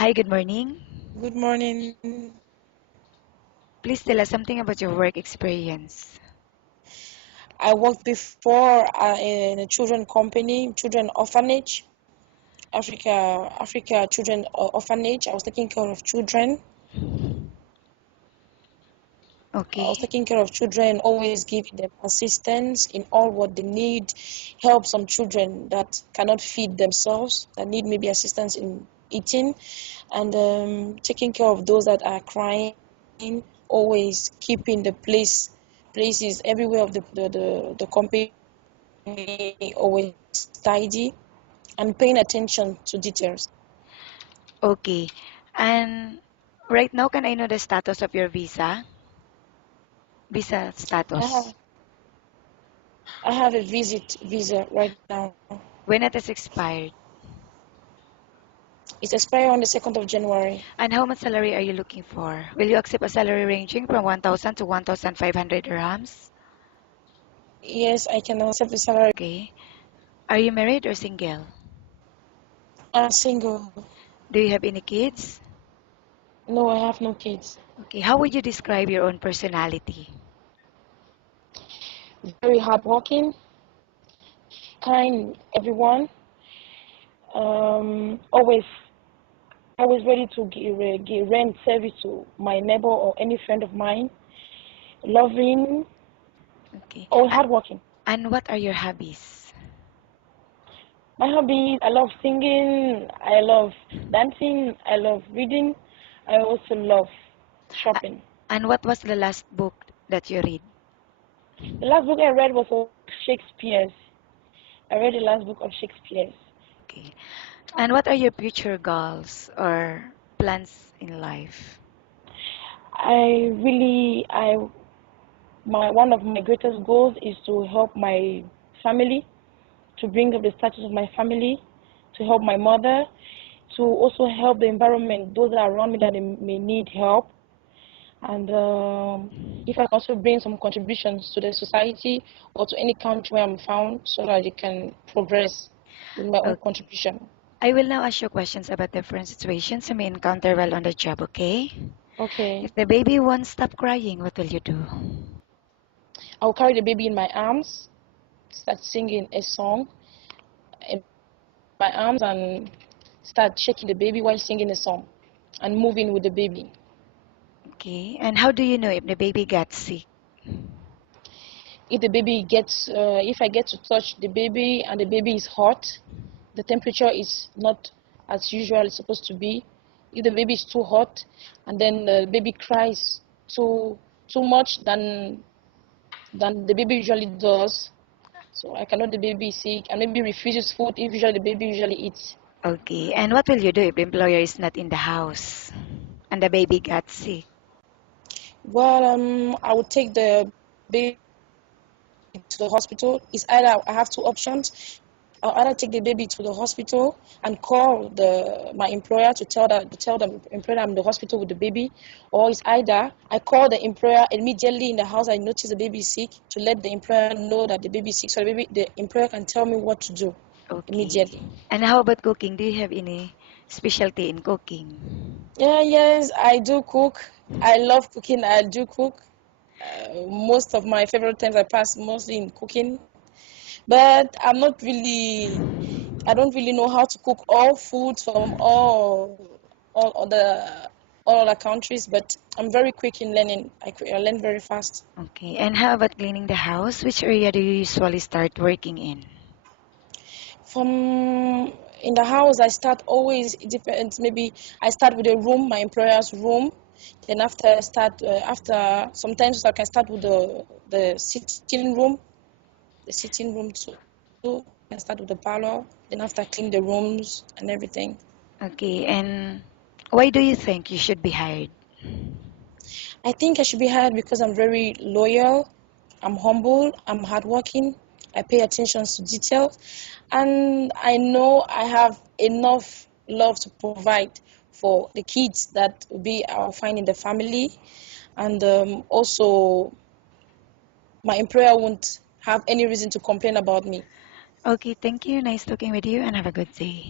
Hi, good morning. Good morning. Please tell us something about your work experience. I worked before in a children company, children orphanage, Africa children orphanage. I was taking care of children. I was Okay. taking care of children, always giving them assistance in all what they need, help some children that cannot feed themselves, that need maybe assistance in eating, and taking care of those that are crying, always keeping the places everywhere of the company always tidy and paying attention to details. Okay. And right now, can I know the status of your visa? Visa I status. have I have a visit visa right now. When it is expired. It's expired on the 2nd of January. And how much salary are you looking for? Will you accept a salary ranging from 1,000 to 1,500 dirhams? Yes, I can accept the salary. Okay. Are you married or single? I'm single. Do you have any kids? No, I have no kids. Okay. How would you describe your own personality? Very hardworking, kind, everyone. Always always ready to rent service to my neighbor or any friend of mine. Loving, Okay. always hardworking. And what are your hobbies? My hobbies, I love singing, I love dancing, I love reading, I also love A- shopping. And what was the last book that you read? The last book I read was of Shakespeare's. I read the last book of Shakespeare's. Okay. And what are your future goals or plans in life? I really, I my one of my greatest goals is to help my family, to bring up the status of my family, to help my mother, to also help the environment, those that are around me that they may need help. And if I can also bring some contributions to the society or to any country where I'm found so that they can progress with my own Okay. contribution. I will now ask you questions about different situations you may encounter while on the job, okay? Okay. If the baby won't stop crying, what will you do? I'll carry the baby in my arms, start singing a song in my arms, and start shaking the baby while singing a song and moving with the baby. Okay. And how do you know if the baby got sick? If the baby gets, if I get to touch the baby and the baby is hot, the temperature is not as usual it's supposed to be. If the baby is too hot and then the baby cries too much than the baby usually does, so I can know the baby is sick and maybe refuses food if usually the baby usually eats. Okay. And what will you do if the employer is not in the house and the baby got sick? Well, I would take the baby to the hospital. It's either I have two options. I'll either take the baby to the hospital and call my employer to tell the employer I'm in the hospital with the baby, or it's either I call the employer immediately in the house I notice the baby is sick to let the employer know that the baby is sick, so the employer can tell me what to do Okay. immediately. And how about cooking? Do you have any specialty in cooking? Yeah, yes, I do cook. I love cooking. I do cook. Most of my favorite times I pass mostly in cooking, but I don't really know how to cook all foods from all other countries, but I'm very quick in learning. I learn very fast. Okay. And how about cleaning the house? Which area do you usually start working in? From in the house, I start always it depends. Maybe I start with a room, my employer's room. Then after sometimes I can start with the sitting room, too. I can start with the parlor. Then after clean the rooms and everything. Okay. And why do you think you should be hired? I think I should be hired because I'm very loyal, I'm humble, I'm hardworking, I pay attention to details, and I know I have enough love to provide for the kids that I'll find in the family, and also my employer won't have any reason to complain about me. Okay. Thank you. Nice talking with you and have a good day.